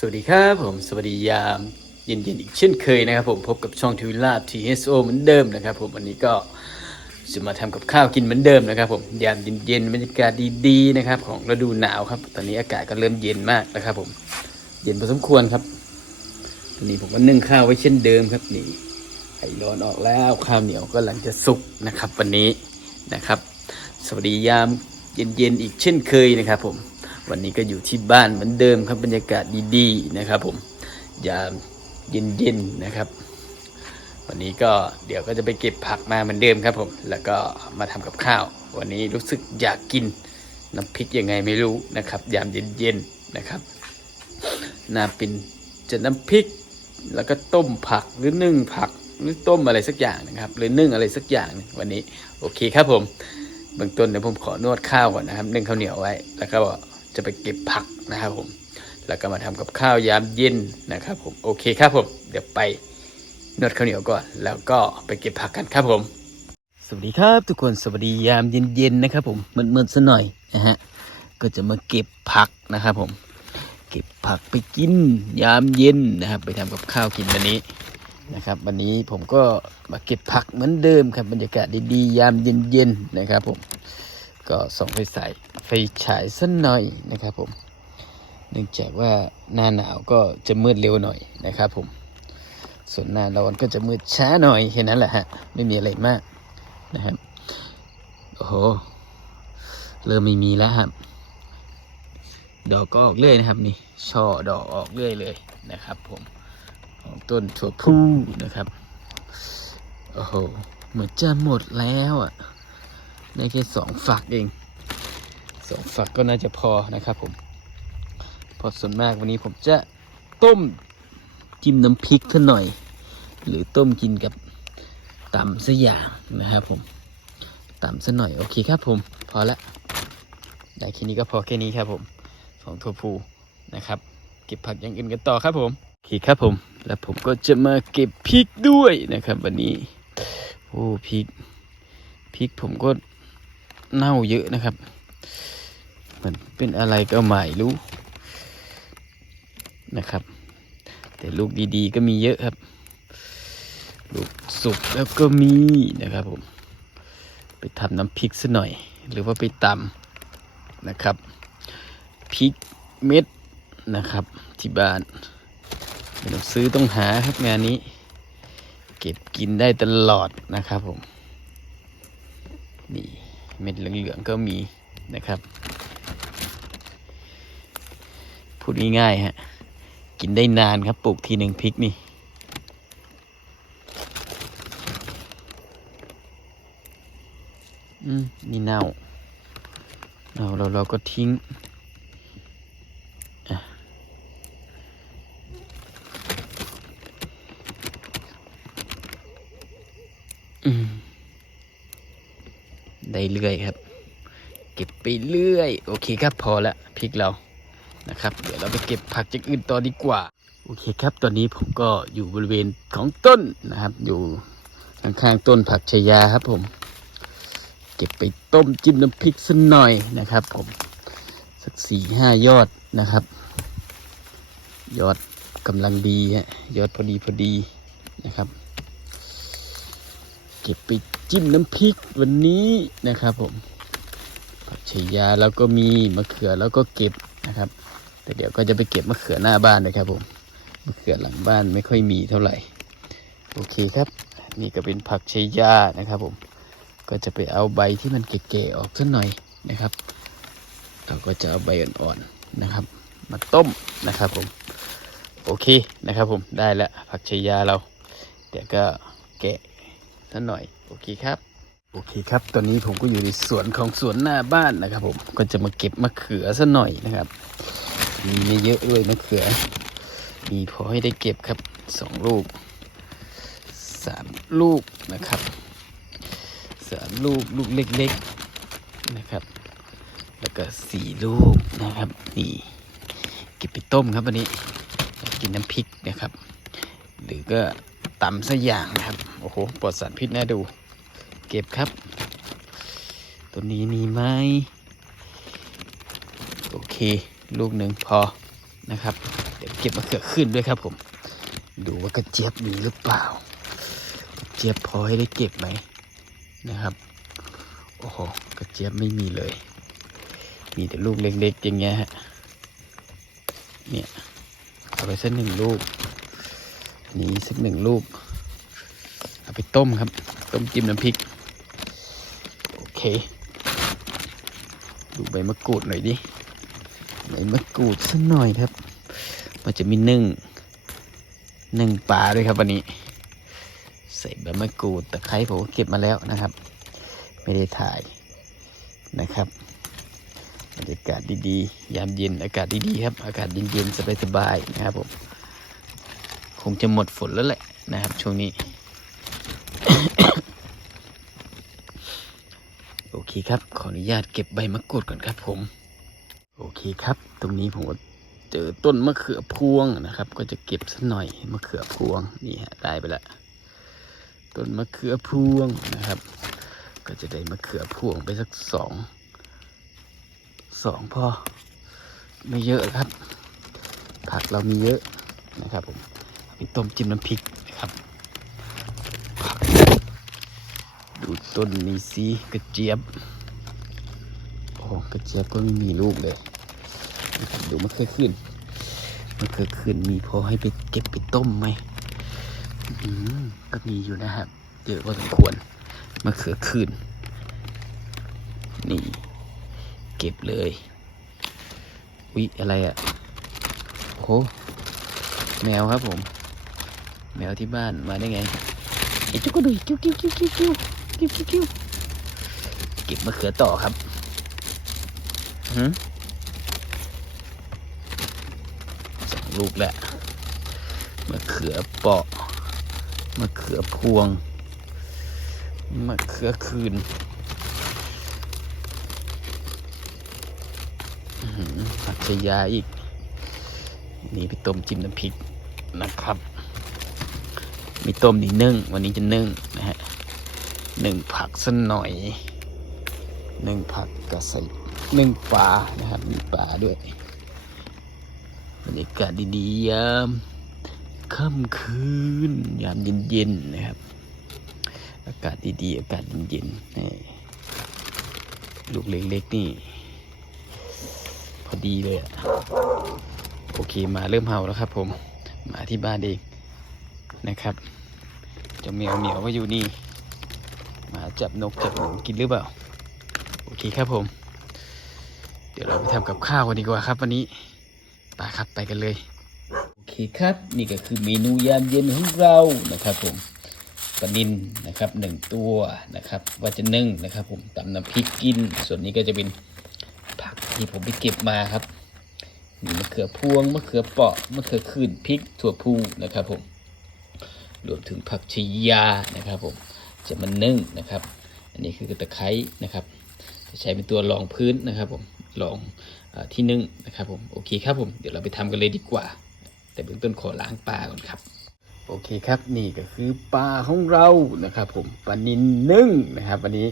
สวัสดีครับผมสวัสดียามเย็นๆอีกเช่นเคยนะครับผมพบกับช่องทวิลาบ TSO เหมือนเดิมนะครับผมวันนี้ก็จะมาทำกับข้าวกินเหมือนเดิมนะครับผมยามเย็นๆบรรยากาศดีๆนะครับของฤดูหนาวครับ ตอนนี้อากาศก็เริ่มเย็นมากนะครับผมเย็นพอสมควรครับตอนนี้ผมก็นึ่งข้าวไว้เช่นเดิมครับนี่ไข่ร้อนออกแล้วข้าวเหนียวก็หลังจะสุกนะครับ วันนี้นะครับ สวัสดียามเย็นๆอีกเช่นเคยนะครับผม วันนี้ก็อยู่ที่บ้านเหมือนเดิมครับบรรยากาศดีๆนะครับ ผมยามเย็นๆนะครับ วันนี้ก็เดี๋ยวก็จะไปเก็บผักมาเหมือนเดิมครับผม แล้วก็มาทำกับข้าว วันนี้รู้สึกอยากกินน้ำพริกยังไงไม่รู้นะครับ ยามเย็นๆนะครับน่าเป็นจะน้ำพริก แล้วก็ต้มผักหรือนึ่งผักหรือต้มอะไรสักอย่างนะครับ หรือนึ่งอะไรสักอย่างนึงวันนี้โอเคครับผมเบื้องต้นเดี๋ยวผมขอนวดข้าวก่อนนะครับนึ่งข้าวเหนียวไว้ แล้วก็ จะไปเก็บผักนะครับผม แล้วก็มาทำกับข้าวยามเย็นนะครับผมโอเคครับผมเดี๋ยวไปนวดข้าวเหนียวก่อน แล้วก็ไปเก็บผักกันครับผม สวัสดีครับทุกคนสวัสดียามเย็นๆนะครับผมมืดๆซะหน่อยนะฮะก็จะมาเก็บผักนะครับผม เก็บผักไปกินยามเย็นนะครับ ไปทำกับข้าวกินวันนี้นะครับ วันนี้ผมก็มาเก็บผักเหมือนเดิมครับบรรยากาศดีๆยามเย็นๆนะครับผม ก็ส่องไฟใส่ไฟฉายสักหน่อยนะครับผม เนื่องจากว่าหน้าหนาวก็จะมืดเร็วหน่อยนะครับผม ส่วนหน้าร้อนก็จะมืดช้าหน่อยแค่นั้นแหละฮะ ไม่มีอะไรมากนะครับโอ้โห เริ่มไม่มีแล้วครับ ดอกก็ออกเรื่อยนะครับ นี่ ช่อดอกออกเรื่อยเลยนะครับ ผมของต้นถั่วพูนะครับ โอ้โห เหมือนจะหมดแล้วอะ ได้แค่สองฝักเองสองฝักก็น่าจะพอนะครับผมพอส่วนมากวันนี้ผมจะต้มจิ้มน้ำพริกท่าหน่อย หรือต้มกินกับตำสักอย่างนะครับผมตำสักหน่อยโอเคครับผมพอละได้แค่นี้ก็พอแค่นี้ครับผมของถั่วพูนะครับเก็บผักอย่างอื่นกันต่อครับผมโอเคครับผมแล้วผมก็จะมาเก็บพริกด้วยนะครับ วันนี้โอ้พริกพริกผมก็ เน่าเยอะนะครับ มันเป็นอะไรก็ไม่รู้นะครับ แต่ลูกดีๆก็มีเยอะครับ ลูกสุกแล้วก็มีนะครับผม ไปทำน้ำพริกซะหน่อย หรือว่าไปตำนะครับพริกเม็ดนะครับที่บ้านไม่ต้องซื้อต้องหาครับงานนี้ เก็บกินได้ตลอดนะครับผม นี่ เม็ดเหลืองๆก็มีนะครับ พูดง่ายๆฮะ กินได้นานครับปลูกทีหนึ่งพริกนี่ อืม นี่เน่าเน่าเราเราก็ทิ้ง ได้เรื่อยครับ เก็บไปเรื่อย โอเคครับพอละพริกเรานะครับ เดี๋ยวเราไปเก็บผักจากอื่นต่อดีกว่า โอเคครับ ตอนนี้ผมก็อยู่บริเวณของต้นนะครับ อยู่ข้างๆต้นผักชายาครับผม เก็บไปต้มจิ้มน้ำพริกสักหน่อยนะครับ ผมสักสี่ห้ายอดนะครับ ยอดกำลังดีฮะยอดพอดีพอดีนะครับ เก็บไป จิ้มน้ำพริกวันนี้นะครับผมผักชายาแล้วก็มีมะเขือแล้วก็เก็บนะครับ แต่เดี๋ยวก็จะไปเก็บมะเขือหน้าบ้านนะครับผมมะเขือหลังบ้านไม่ค่อยมีเท่าไหร่ โอเคครับ นี่ก็เป็นผักชายานะครับผมก็จะไปเอาใบที่มันเก๋ๆออกสักหน่อยนะครับเราก็จะเอาใบอ่อนๆนะครับ มาต้มนะครับผมโอเคนะครับผมได้แล้วผักชายาเราเดี๋ยวก็แกะสักหน่อย โอเคครับ โอเคครับ ตอนนี้ผมก็อยู่ในสวนของสวนหน้าบ้านนะครับ ผม ก็จะมาเก็บมะเขือสักหน่อยนะครับ มีไม่เยอะด้วยมะเขือ มีพอให้ได้เก็บครับสองลูกสามลูกนะครับสามลูกลูกเล็กๆนะครับ แล้วก็สี่ลูกนะครับนี่เก็บไปต้มครับวันนี้ กินน้ำพริกนะครับ หรือก็ ต่ำสักอย่างนะครับ โอ้โหปลอดสารพิษน่าดู เก็บครับ ตัวนี้มีไหมโอเค ลูกหนึ่งพอนะครับ เดี๋ยวเก็บมะเขือขึ้นด้วยครับผม ดูว่ากระเจี๊ยบมีหรือเปล่ากระเจี๊ยบพอให้ได้เก็บไหมนะครับ โอ้โห กระเจี๊ยบไม่มีเลย มีแต่ลูกเล็กๆอย่างเงี้ยฮะ เนี่ยเอาไปสักหนึ่งลูก นี้สักหนึ่งลูก เอาไปต้มครับ ต้มจิ้มน้ำพริก โอเค ดูใบมะกรูดหน่อยดิ ใบมะกรูดสักหน่อยครับ มันจะมีนึ่ง นึ่งปลาด้วยครับวันนี้ ใส่ใบมะกรูดตะไคร้ผมก็เก็บมาแล้วนะครับ ไม่ได้ถ่ายนะครับบรรยากาศดีๆ ยามเย็น อากาศดีๆครับ อากาศเย็นๆ สบายๆ นะครับผม งจะหมดฝนแล้วแหละนะครับ ช่วงนี้ โอเคครับ ขออนุญาตเก็บใบมะกรูดก่อนครับผม โอเคครับ ตรงนี้ผมเจอต้นมะเขือพวงนะครับ ก็จะเก็บสักหน่อยมะเขือพวงนี่ฮะได้ไปละต้นมะเขือพวงนะครับ ก็จะได้มะเขือพวงไปสักสองสองพอไม่เยอะครับ ผักเรามีเยอะนะครับผม ไปต้มจิ้มน้ำพริกนะครับ ดูต้นนี้สิกระเจี๊ยบ โอ้กระเจี๊ยบก็ไม่มีลูกเลยนะครับดูมะเขือขึ้นมะเขือขึ้นมีพอให้ไปเก็บไปต้มไหมอืมก็มีอยู่นะครับเยอะพอสมควรมะเขือขึ้น นี่ เก็บเลยวิอะไรอะ่ะโอ้แมวครับผม แมวที่บ้านมาได้ไงไอ้จุกดุยกิ้วกิ้วกิ้วกิ้วกิ้วกิ้วกิ้วเก็บมะเขือต่อครับหืมสองลูกแหละมะเขือเปาะมะเขือพวงมะเขือคืนหือักชยาอีก นี่ไปต้มจิ้มน้ำพริกนะครับ มีต้มนี่นึ่ง วันนี้จะนึ่งนะฮะหนึ่งผักสักหน่อยหนึ่งผักกระใส่หนึ่งปลานะครับมีปลาด้วยบรรยากาศดีๆยามค่ำคืนยามเย็นๆนะครับ อากาศดีๆ อากาศเย็นๆลูกเล็กๆนี่พอดีเลยอะโอเคมาเริ่มเห่าแล้วครับผม มาที่บ้านเอง นะครับเจ้าแมวเหมียวก็อยู่นี่ มาจับนกจับหนูกินหรือเปล่า โอเคครับผม เดี๋ยวเราไปทำกับข้าวกันดีกว่าครับวันนี้ไปครับไปกันเลย โอเคครับ นี่ก็คือเมนูยามเย็นของเรานะครับผมปลานินนะครับหนึ่งตัวนะครับว่าจะนึ่งนะครับ ผมตำน้ำพริกกิน ส่วนนี้ก็จะเป็นผักที่ผมไปเก็บมาครับมีมะเขือพวงมะเขือเปราะมะเขือขื่นพริกถั่วพูนะครับผม รวมถึงผักชียานะครับผมจะมานึ่งนะครับ อันนี้คือตะไคร้นะครับ จะใช้เป็นตัวรองพื้นนะครับผมรองอที่นึ่งนะครับผมโอเคครับผมเดี๋ยวเราไปทำกันเลยดีกว่า แต่เบื้องต้นขอล้างปลาก่อนครับ โอเคครับนี่ก็คือปลาของเรานะครับผมปลานินนึ่งนะครับวันนี้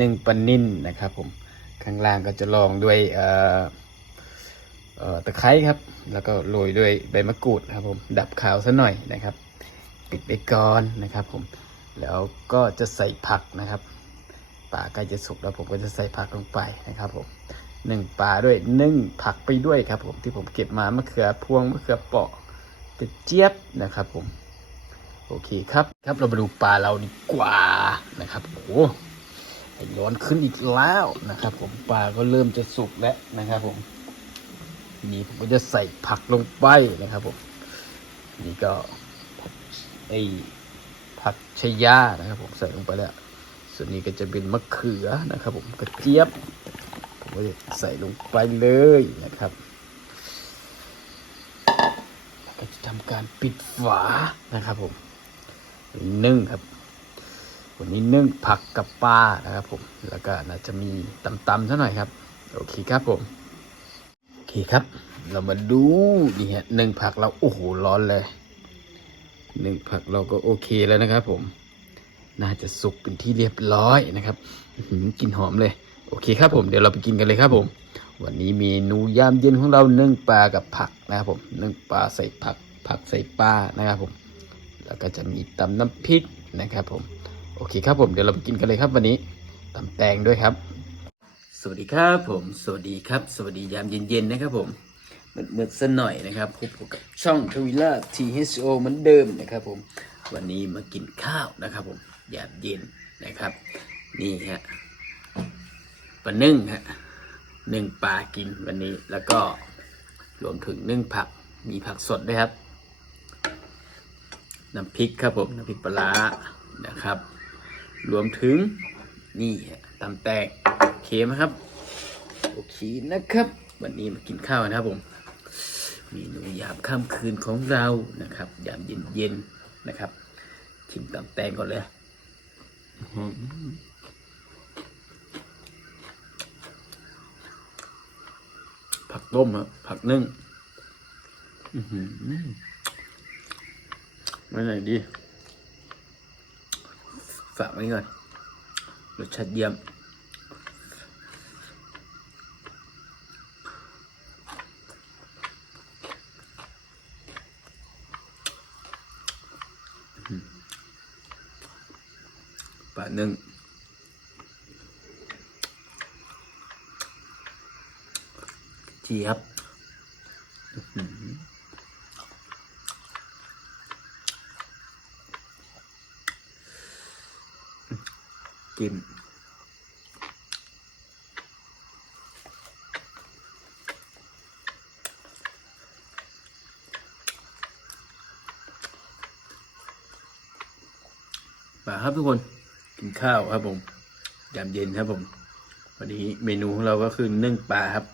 นึ่งปลานินนะครับผมข้างล่างก็จะรองด้วยเอ่อตะไคร้ครับ แล้วก็โรยด้วยใบมะกรูดครับผม ดับขาวซะหน่อยนะครับ ปิดไปก่อนนะครับผมแล้วก็จะใส่ผักนะครับปลาใกล้จะสุกแล้วผมก็จะใส่ผักลงไปนะครับผมหนึ่งปลาด้วยนึ่งผักไปด้วยครับผมที่ผมเก็บมามะเขือพวงมะเขือเปราะกระเจี๊ยบนะครับผมโอเคครับครับเรามาดูปลาเราดีกว่านะครับโอ้หร้อนขึ้นอีกแล้วนะครับ ผมปลาก็เริ่มจะสุกแล้วนะครับผมนี่ผมก็จะใส่ผักลงไปนะครับผมนี่ก็ ไอผักชะยานะครับผมใส่ลงไปแล้ว ส่วนนี้ก็จะเป็นมะเขือนะครับ ผมกระเจี๊ยบ ผมก็จะใส่ลงไปเลยนะครับก็จะทำการปิดฝานะครับผมนึ่งครับ วันนี้นึ่งผักกับปลานะครับผม แล้วก็น่าจะมีตำๆซะหน่อยครับ โอเคครับผม โอเคครับ เรามาดูนี่ฮะนึ่งผักเราโอ้โหร้อนเลย หนึ่งผักเราก็โอเคแล้วนะครับผม น่าจะสุกเป็นที่เรียบร้อยนะครับหือกลินหอมเลย โอเคครับผม เดี๋ยวเราไปกินกันเลยครับผม วันนี้เมนูยามเย็นของเรานึ่งปลากับผักนะครับผมนึ่งปลาใส่ผัก ผักใส่ปลานะครับผม แล้วก็จะมีตำน้ำพริกนะครับผม โอเคครับผม เดี๋ยวเราไปกินกันเลยครับวันนี้ตำแตงด้วยครับ สวัสดีครับผม สวัสดีครับ สวัสดียามเย็นๆนะครับผม เหมืดๆสักหน่อยนะครับพบกับช่องทวิล่า THO เหมือนเดิมนะครับผม วันนี้มากินข้าวนะครับผมยามเย็นนะครับ นี่ฮะปลานึ่งฮะนึ่งปลากินวันนี้แล้วก็รวมถึงนึ่งผักมีผักสดด้วยครับน้ำพริกครับผมน้ำพริกปลานะครับ รวมถึงนี่ฮะตำแตงเคมครับ โอเคนะครับ วันนี้มากินข้าวนะครับผม เมนูยามค่ำคืนของเรานะครับ ยามเย็นๆนะครับ ชิมตำแตงก่อนเลยผักต้มครับผักนึ่งอื้อหือไว้ไหนดี ฝากไว้ก่อนรสชาติเยี่ยม ปลาห นึ่งเจี๊ยบอื้อหือกินมาครับทุกคน กินข้าวครับผมยามเย็นครับผม วันนี้เมนูของเราก็คือนึ่งปลาครับ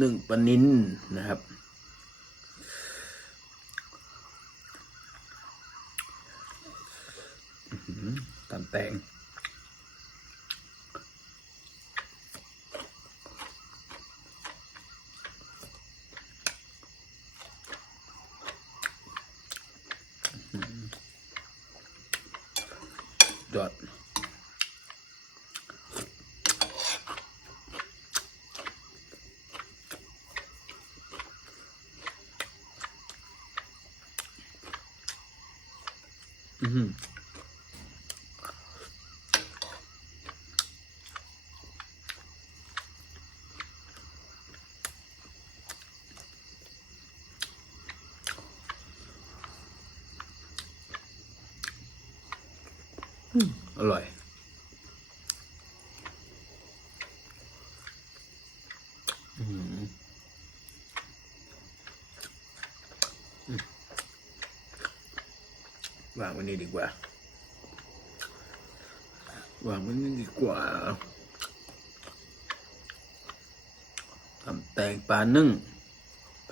นึ่งปลานิ้นนะครับอื้อหือตำแตง ย อร่อย อืมวางว้นี่ดีกว่าวางว้นี่ดีกว่าทำแตงปลานึ่ง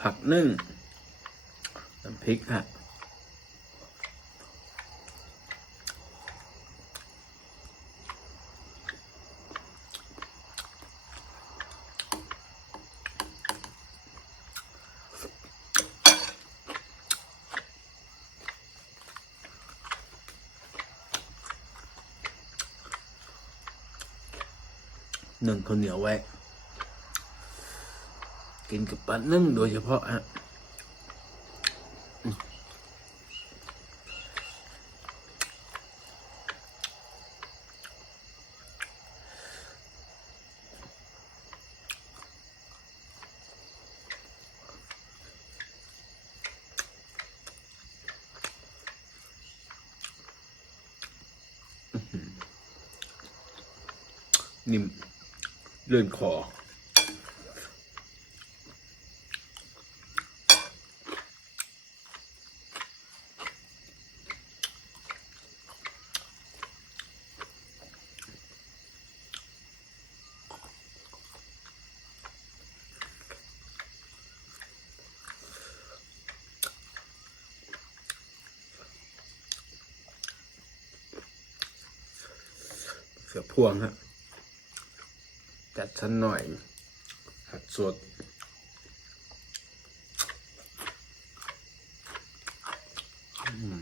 ผักนึ่งน้ำพริกฮะ นึ่งข้าวเหนียวไว้ กินกับปลานึ่งโดยเฉพาะฮะนิ่ม เลื่อนคอเสือพวงฮะ ดสันหน่อยหัดสด อืม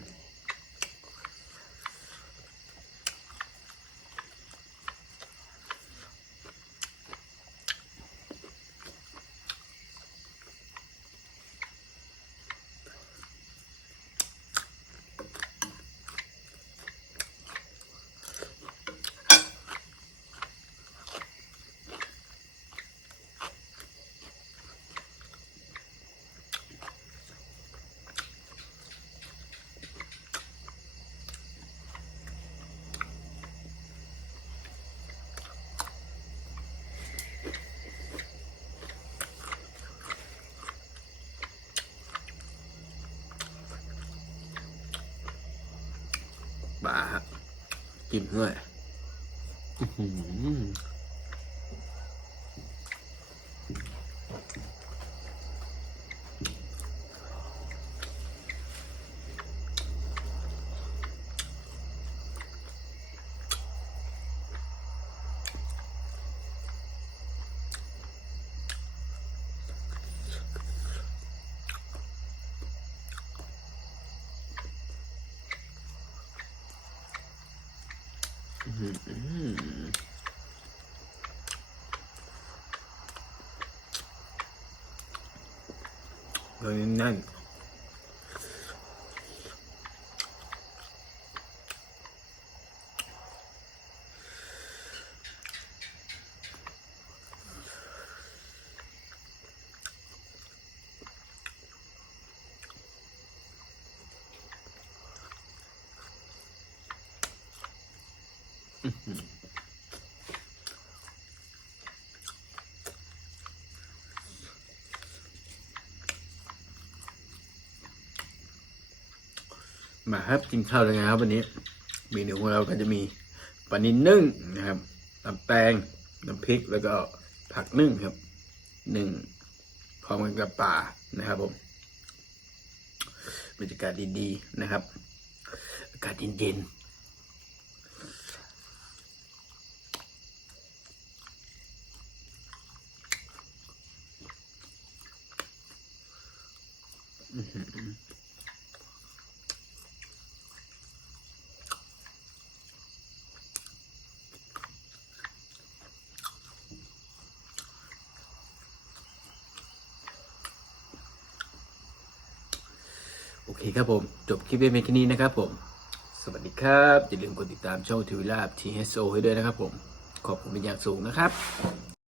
จิ้มด้วย อื เนื้อแน่น มาครับกินข้าวยังไงครับวันนี้เมนูของเราก็จะมีปลานิลนึ่งนะครับน้ำแตงน้ำพริกแล้วก็ผักนึ่งครับหนึ่งพร้อมกันกับปลานะครับผมบรรยากาศดีๆนะครับ อากาศเย็นๆ โอเคครับผม จบคลิปเป็นแค่นี้นะครับผม สวัสดีครับ อย่าลืมกดติดตามช่องทวิลาบทีเอสโอให้ด้วยนะครับผม ขอบคุณเป็นอย่างสูงนะครับ